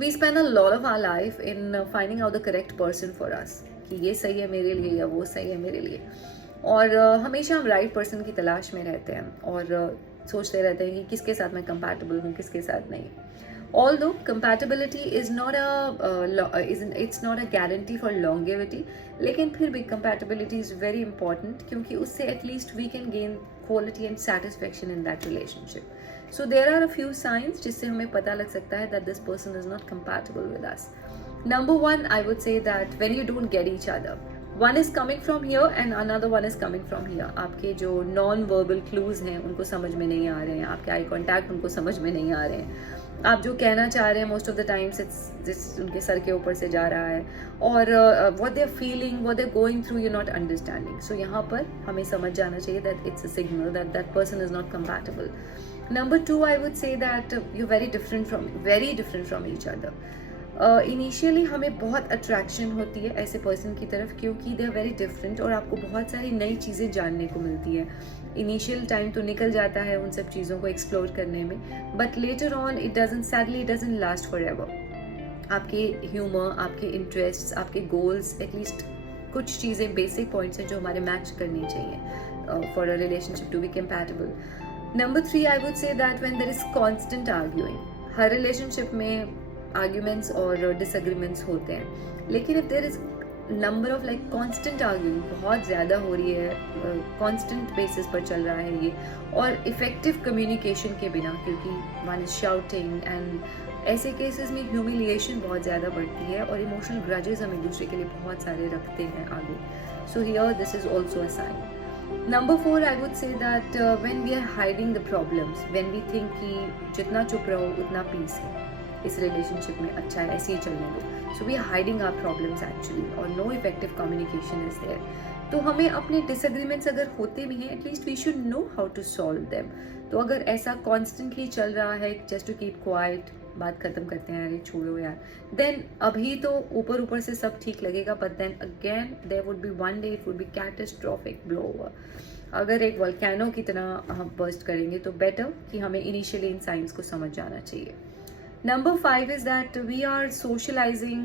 We spend a lot of our life in finding out the correct person for us, कि ये सही है मेरे लिए या वो सही है मेरे लिए। और हमेशा हम राइट पर्सन की तलाश में रहते हैं और सोचते रहते हैं कि किसके साथ मैं कंपैटिबल हूँ, किसके साथ नहीं। Although compatibility is not it's not a guarantee for longevity, लेकिन फिर भी compatibility is very important क्योंकि उससे at least we can gain quality and satisfaction in that relationship. So there are a few signs जिससे हमें पता लग सकता है that this person is not compatible with us. Number one, I would say that when you don't get each other, one is coming from here and another one is coming from here. आपके जो non verbal clues हैं उनको समझ में नहीं आ रहे हैं, आपके आई कॉन्टैक्ट उनको समझ में नहीं आ रहे हैं, आप जो कहना चाह रहे हैं most of the times it's उनके सर के ऊपर से जा रहा है, और what they are feeling, what they are going through, you not understanding. So यहाँ पर हमें समझ जाना चाहिए that it's a signal that that person is not compatible. Number two, I would say that you very different from each other. Initially हमें बहुत attraction होती है ऐसे पर्सन की तरफ क्योंकि दे आर वेरी डिफरेंट और आपको बहुत सारी नई चीज़ें जानने को मिलती है। इनिशियल टाइम तो निकल जाता है उन सब चीज़ों को एक्सप्लोर करने में, but later on it doesn't last for ever. आपके ह्यूमर, आपके इंटरेस्ट, आपके गोल्स, एटलीस्ट कुछ चीज़ें बेसिक पॉइंट्स हैं जो हमारे मैच करनी चाहिए for a relationship to be compatible. Number three, I would say that when there is constant arguing, हर रिलेशनशिप में आर्ग्यूमेंट्स और डिसएग्रीमेंट्स होते हैं, लेकिन if there is number of like constant arguing, बहुत ज़्यादा हो रही है, कांस्टेंट बेसिस पर चल रहा है ये, और इफेक्टिव कम्युनिकेशन के बिना, क्योंकि वन इज शाउटिंग एंड ऐसे केसेस में ह्यूमिलिएशन बहुत ज़्यादा बढ़ती है और इमोशनल ग्रजेस हम एक दूसरे के लिए बहुत सारे रखते हैं आगे। So here this is also a sign. Number four, I would say that when we are hiding the problems, when we think कि जितना चुप रहो उतना पीस है, इस रिलेशनशिप में अच्छा है, ऐसे ही चलने दो। So we are hiding our problems actually, और no effective communication is there. तो हमें अपने डिसएग्रीमेंट्स अगर होते भी हैं, at least we should know how to solve them. तो अगर ऐसा कॉन्स्टेंटली चल रहा है जस्ट टू कीप क्वाइट, बात खत्म करते हैं, अरे छोड़ो यार, देन अभी तो ऊपर ऊपर से सब ठीक लगेगा, but then again there would be one day it would be catastrophic blow over. अगर एक वोल्केनो की तरह हम बर्स्ट करेंगे तो बेटर कि हमें इनिशियली इन साइंस को समझ जाना चाहिए। Number five is that we are socializing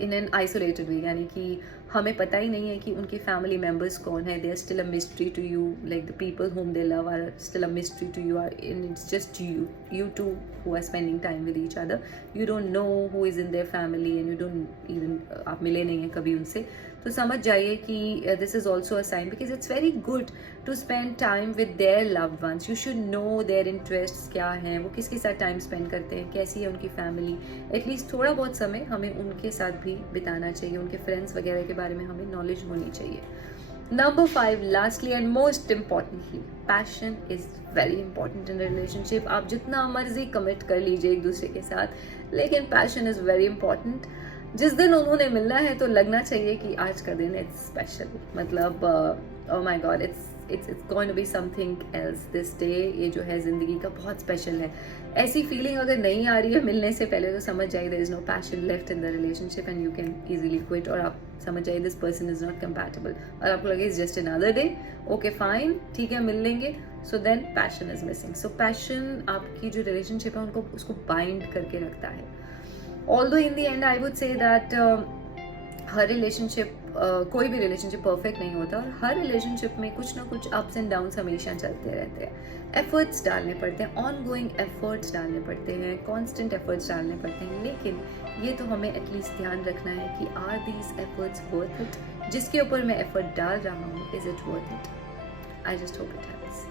in an isolated way, यानी कि हमें पता ही नहीं है कि उनके फैमिली मेम्बर्स कौन है। They are still a mystery to you, like the people whom they love are still a mystery to you, and it's just you two who are spending time with each other. You don't know who is in their family and you don't even आप मिले नहीं हैं कभी उनसे। तो समझ जाइए कि this is also a sign, because it's very good to spend time with their loved ones. You should know their interest क्या हैं, वो किसके साथ टाइम स्पेंड करते हैं, कैसी है उनकी फैमिली। एटलीस्ट थोड़ा बहुत समय हमें उनके साथ भी बिताना चाहिए, उनके फ्रेंड्स वगैरह के बारे में हमें नॉलेज होनी चाहिए। Number five, lastly and most importantly, passion is very important in relationship. आप जितना मर्जी कमिट कर लीजिए एक दूसरे के साथ, लेकिन पैशन इज वेरी इंपॉर्टेंट। जिस दिन उन्होंने मिलना है तो लगना चाहिए कि आज का दिन इट्स स्पेशल, मतलब oh my god, it's going to be something else this day. ये जो है ज़िंदगी का बहुत स्पेशल है। ऐसी फीलिंग अगर नहीं आ रही है मिलने से पहले तो समझ जाइए there is no passion left in the relationship and you can easily quit, और आप समझ जाइए this person is not compatible, और आपको लगे it's just another day, okay fine, ठीक है मिल लेंगे, so then passion is missing. So passion आपकी जो रिलेशनशिप है उनको उसको बाइंड करके रखता है। Although in the end I would say that her relationship, कोई भी रिलेशनशिप परफेक्ट नहीं होता, और हर रिलेशनशिप में कुछ ना कुछ अप्स एंड डाउन्स हमेशा चलते रहते हैं। एफर्ट्स डालने पड़ते हैं, ऑन गोइंग एफर्ट्स डालने पड़ते हैं, कॉन्स्टेंट एफर्ट्स डालने पड़ते हैं, लेकिन ये तो हमें एटलीस्ट ध्यान रखना है कि are these efforts worth it. जिसके ऊपर मैं एफर्ट डाल रहा हूँ, is it worth it? I just hope it happens.